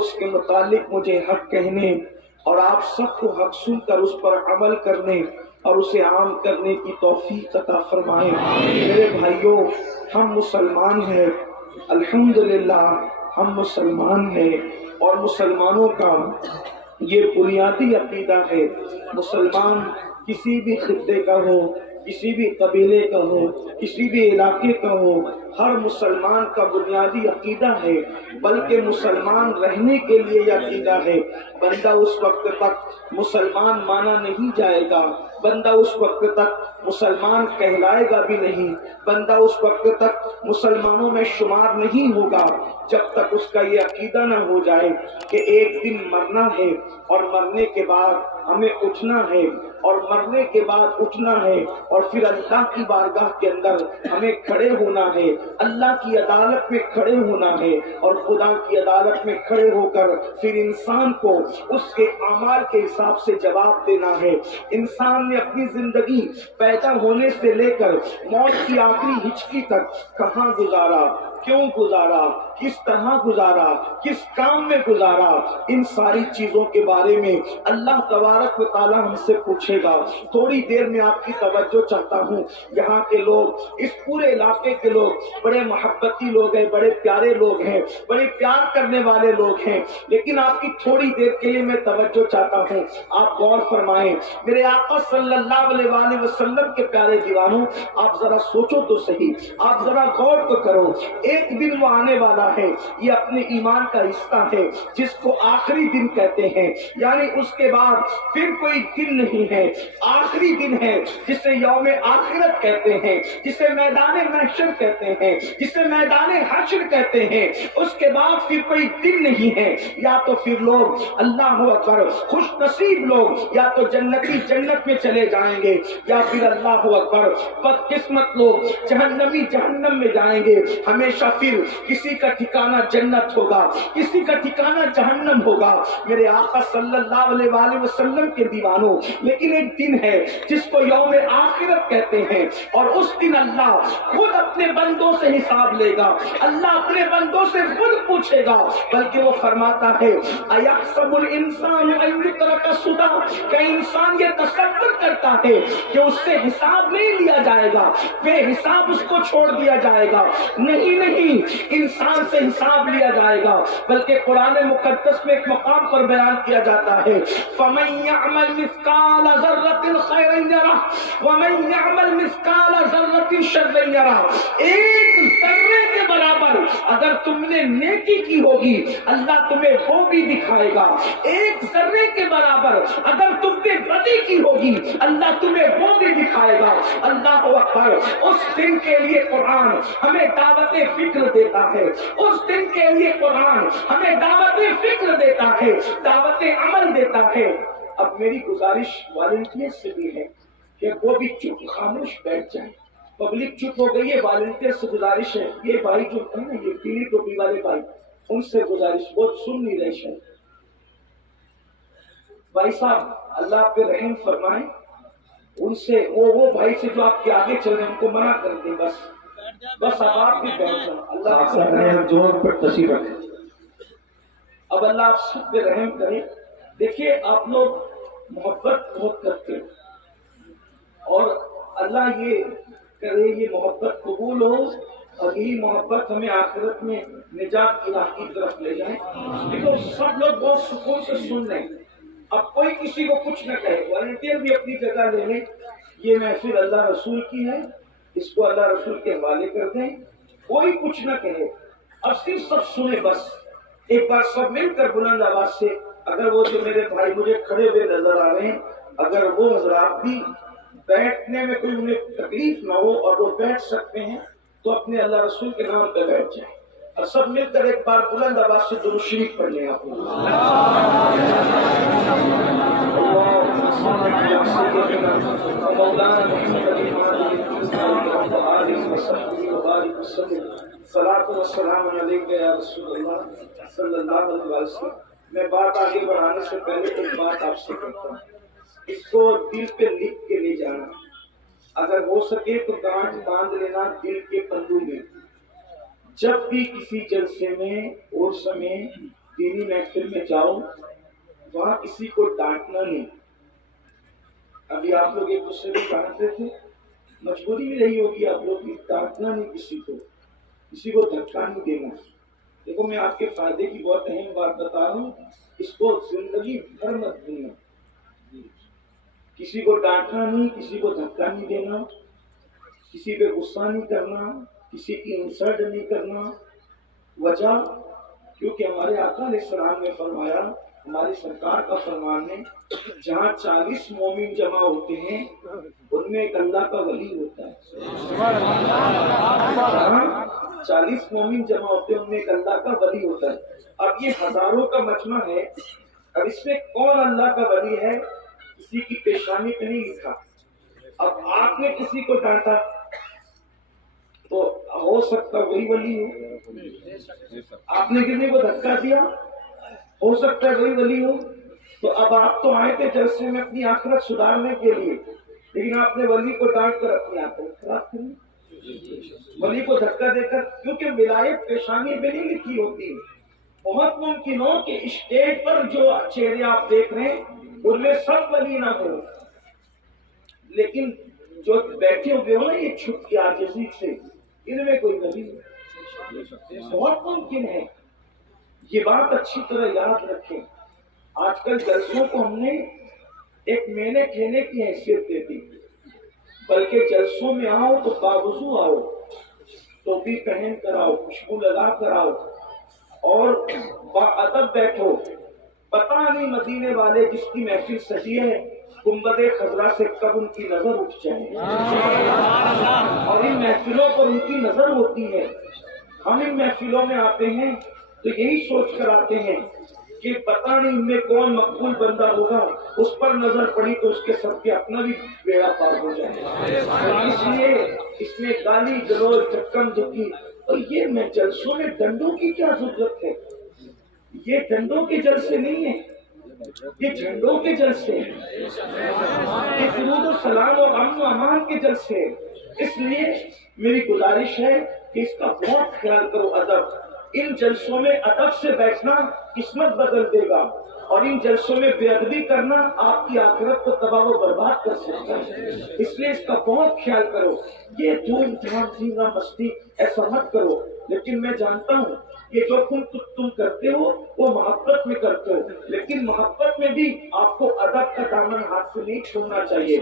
اس کے متعلق مجھے حق کہنے اور آپ سب کو حق سن کر اس پر عمل کرنے اور اسے عام کرنے کی توفیق عطا فرمائیں۔ میرے بھائیوں، ہم مسلمان ہیں، الحمدللہ ہم مسلمان ہیں، اور مسلمانوں کا یہ بنیادی عقیدہ ہے۔ مسلمان کسی بھی خطے کا ہو، کسی بھی قبیلے کا ہو، کسی بھی علاقے کا ہو، ہر مسلمان کا بنیادی عقیدہ ہے، بلکہ مسلمان رہنے کے لیے یہ عقیدہ ہے۔ بندہ اس وقت تک مسلمان مانا نہیں جائے گا، بندہ اس وقت تک مسلمان کہلائے گا بھی نہیں، بندہ اس وقت تک مسلمانوں میں شمار نہیں ہوگا جب تک اس کا یہ عقیدہ نہ ہو جائے کہ ایک دن مرنا ہے، اور مرنے کے بعد ہمیں اٹھنا ہے، اور مرنے کے بعد اٹھنا ہے، اور پھر اللہ کی بارگاہ کے اندر ہمیں کھڑے ہونا ہے، اللہ کی عدالت میں کھڑے ہونا ہے، اور خدا کی عدالت میں کھڑے ہو کر پھر انسان کو اس کے اعمال کے حساب سے جواب دینا ہے۔ انسان نے اپنی زندگی پیدا ہونے سے لے کر موت کی آخری ہچکی تک کہاں گزارا، کیوں گزارا، کس طرح گزارا، کس کام میں گزارا، ان ساری چیزوں کے بارے میں اللہ تبارک و تعالی ہم سے پوچھے گا۔ تھوڑی دیر میں آپ کی توجہ چاہتا ہوں۔ یہاں کے لوگ، اس پورے علاقے کے لوگ بڑے محبتی لوگ ہیں، بڑے پیارے لوگ ہیں، بڑے پیار کرنے والے لوگ ہیں، لیکن آپ کی تھوڑی دیر کے لیے میں توجہ چاہتا ہوں۔ آپ غور فرمائیں، میرے آقا صلی اللہ علیہ وآلہ وسلم کے پیارے دیوانوں، آپ ذرا سوچو تو صحیح، آپ ذرا غور تو کرو۔ ایک دن وہ آنے والا ہے، یہ اپنے ایمان کا حصہ ہے، جس کو آخری دن کہتے ہیں، یعنی اس کے بعد پھر کوئی دن نہیں ہے، آخری دن ہے، جسے یوم آخرت کہتے ہیں، جسے میدان محشر کہتے ہیں، جسے میدان حشر کہتے ہیں۔ اس کے بعد پھر کوئی دن نہیں ہے، یا تو پھر لوگ اللہ اکبر خوش نصیب لوگ یا تو جنتی جنت میں چلے جائیں گے، یا پھر اللہ اکبر بدقسمت لوگ جہنمی جہنم میں جائیں گے۔ ہمیشہ پھر کسی کا ٹھکانہ جنت ہوگا، کسی کا ٹھکانہ جہنم ہوگا، میرے آقا صلی اللہ علیہ وآلہ وسلم کے دیوانوں۔ لیکن ایک دن ہے جس کو یوم آخرت کہتے ہیں، اور اس دن اللہ خود اپنے بندوں سے حساب لے گا، اللہ اپنے بندوں سے خود پوچھے گا، بلکہ وہ فرماتا ہے اَيَحْسَبُ الْإِنسَانُ أَن يُتْرَكَ سُدًى، کہ انسان یہ تصور کرتا ہے کہ اس سے حساب نہیں لیا جائے گا، بے حساب اس کو چھوڑ دیا جائے گا۔ نہیں نہیں، انسان سے حساب لیا جائے گا، بلکہ قرآن مقدس میں ایک مقام پر بیان کیا جاتا ہے فَمَن يَعْمَلْ مِثْقَالَ ذَرَّةٍ خَيْرًا يَرَهُ وَمَن يَعْمَلْ مِثْقَالَ ذَرَّةٍ شَرًّا يَرَهُ۔ ایک ذرے کے برابر اگر تم نے نیکی کی ہوگی، اللہ تمہیں وہ بھی دکھائے گا۔ ایک ذرے کے برابر اگر تم نے بدی کی ہوگی، اللہ تمہیں وہ بھی دکھائے گا۔ اللہ اکبر۔ اس دن کے لیے قرآن ہمیں دعوت فکر دیتا ہے، اس دن کے لیے قرآن ہمیں دعوت فکر دیتا ہے، دعوت عمل دیتا ہے۔ اب میری گزارش والنٹیئر سے بھی ہے کہ وہ بھی چپ خاموش بیٹھ جائیں۔ پبلک چپ ہو گئی ہے، والنٹیئر سے گزارش ہے، یہ بھائی جو ہے نا، یہ پیلی ٹوپی والے بھائی، ان سے گزارش، بہت سن نہیں رہے شاید۔ بھائی صاحب اللہ پہ رحم فرمائیں، ان سے وہ بھائی سے جو آپ کے آگے چل رہے ہیں ان کو منع کر دیں، بس اب آپ بھی بیٹھ جائیں۔ اللہ زور پر تشریف رکھیں۔ اب اللہ آپ سب پہ رحم کرے۔ دیکھیے آپ لوگ محبت بہت کرتے ہیں، اور اللہ یہ کرے یہ محبت قبول ہو، اور یہی محبت ہمیں آخرت میں نجات کی راہ کی طرف لے جائے۔ دیکھو سب لوگ بہت سکون سے سن رہے ہیں، اب کوئی کسی کو کچھ نہ کہے، والنٹیئر بھی اپنی جگہ لے لیں۔ یہ محفل اللہ رسول کی ہے، اس کو اللہ رسول کے حوالے کر دیں، کوئی کچھ نہ کہے، اور صرف سب سنیں۔ بس ایک بار سب مل کر بلند آواز سے، اگر وہ جو میرے بھائی مجھے کھڑے ہوئے نظر آ رہے ہیں، اگر وہ حضرات بھی بیٹھنے میں کوئی انہیں تکلیف نہ ہو اور وہ بیٹھ سکتے ہیں تو اپنے اللہ رسول کے نام پہ بیٹھ جائیں، اور سب مل کر ایک بار بلند آواز سے درود شریف پڑھ لیں۔ آپ صلاۃ و السلام علیک یا رسول اللہ صلی اللہ علیہ وسلم۔ میں بات آگے بڑھانے سے پہلے ایک بات آپ سے کرتا ہوں، اس کو دل پہ لکھ کے لے جانا، اگر ہو سکے تو گانٹھ باندھ لینا دل کے پندوں میں۔ جب بھی کسی جلسے میں عرس میں دینی محفل میں جاؤ، وہاں کسی کو ڈانٹنا نہیں. ابھی آپ لوگ ایک دوسرے کو ڈانٹتے تھے، مجبوری بھی رہی ہوگی آپ لوگ کی، ڈانٹنا نہیں، کسی کو دھکا نہیں دینا. دیکھو میں آپ کے فائدے کی بہت اہم بات بتا رہا ہوں، اس کو زندگی بھر مت بھولنا. کسی کو ڈانٹنا نہیں، کسی کو دھکا نہیں دینا، کسی پہ غصہ نہیں کرنا، کسی کی انسلٹ نہیں کرنا. وجہ کیونکہ ہمارے آقا علیہ السلام نے فرمایا، ہماری سرکار کا فرمان ہے، جہاں 40 مومن جمع ہوتے ہیں ان میں ایک اللہ کا ولی ہوتا ہے. جہاں 40 مومن جمع ہوتے ہیں ان میں ایک اللہ کا ولی ہوتا ہے. اب یہ ہزاروں کا مجمع ہے، اب اس میں کون اللہ کا ولی ہے کسی کی پیشانی پہ نہیں لکھا. اب آپ نے کسی کو ڈانٹا تو ہو سکتا وہی ولی ہو، آپ نے کسی کو دھکا دیا ہو سکتا ہے وہی ولی ہو. تو اب آپ تو آئے تھے جلسے میں اپنی آخرت سدھارنے کے لیے، لیکن آپ نے ولی کو ڈانٹ کر اپنی آخرت خراب کری، ولی کو دھکا دے کر. کیونکہ ولایت پیشانی پہ نہیں لکھی ہوتی. بہت ممکن ہو کہ اسٹیج پر جو چہرے آپ دیکھ رہے ہیں ان میں سب ولی نہ ہو، لیکن جو بیٹھے ہوئے ہو نا یہ چھپ کے عاجزی سے، ان میں کوئی ولی بہت ممکن ہے. یہ بات اچھی طرح یاد رکھیں. آج کل جلسوں کو ہم نے ایک میلے کھیلے کی حیثیت دے دی، بلکہ جلسوں میں آؤ تو باوضو آؤ، ٹوپی پہن کر آؤ، خوشبو لگا کر آؤ اور باادب بیٹھو. پتہ نہیں مدینے والے جس کی محفل سجی ہے گنبد خضرا سے کب ان کی نظر اٹھ جائے، اور ان محفلوں پر ان کی نظر ہوتی ہے. ہم ان محفلوں میں آتے ہیں تو یہی سوچ کر آتے ہیں کہ پتہ نہیں ان میں کون مقبول بندہ ہوگا، اس پر نظر پڑی تو اس کے سب کے اپنا بھی بیڑا پار ہو جائے. اس لیے اس میں گالی گلوچ چکم دکی. اور یہ میں جلسوں میں ڈنڈوں کی کیا ضرورت ہے؟ یہ ڈنڈوں کے جلسے نہیں ہیں، یہ جھنڈوں کے جلسے ہیں، یہ درود و سلام اور امن و امان کے جلسے ہیں. اس لیے میری گزارش ہے کہ اس کا بہت خیال کرو. ادب، ان جلسوں میں ادب سے بیٹھنا قسمت بدل دے گا، اور ان جلسوں میں بے ادبی کرنا آپ کی آخرت کو تباہ و برباد کر سکتا ہے. اس لیے اس کا بہت خیال کرو. یہ دھوم دھام دھینا مستی ایسا مت کرو. لیکن میں جانتا ہوں یہ جو تم کرتے ہو وہ محبت میں کرتے ہو، لیکن محبت میں بھی آپ کو ادب کا دامن ہاتھ سے نہیں چھوڑنا چاہیے.